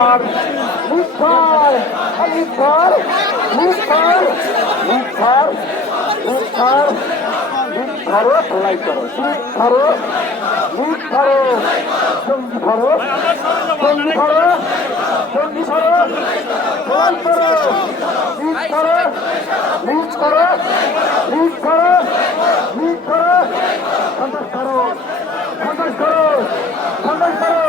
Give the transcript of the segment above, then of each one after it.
মুখার মুখার মুখার মুখার মুখার মুখারো ধলাই করো। মুখারো মুখারো সঙ্গী ধরো সঙ্গী ধরো সঙ্গী ধরো ধলাই করো। মুখ করো। মুখ করো। মুখ করো। মুখ করো। সন্ত্রাস করো। করো সন্ত্রাস করো সন্ত্রাস করো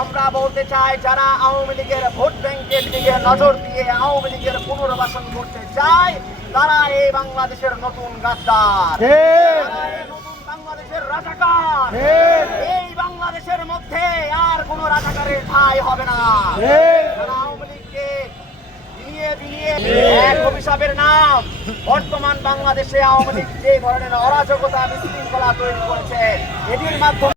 আমরা বলতে চাই, যারা আওয়ামী লীগের ভোট ব্যাংকের দিকে নজর দিয়ে আওয়ামী লীগের পুনর্বাসন করতে চায়, তারা এই বাংলাদেশের নতুন গাদ্দার তারা এই নতুন বাংলাদেশের রাজাকার এই বাংলাদেশের মধ্যে আর কোন রাজাকারের ঠাই হবে না। আওয়ামী লীগকে এক অভিশাপের নাম বর্তমান বাংলাদেশে আওয়ামী লীগ যে ধরনের অরাজকতা বিশৃঙ্খলা তৈরি করেছে এটির মাধ্যমে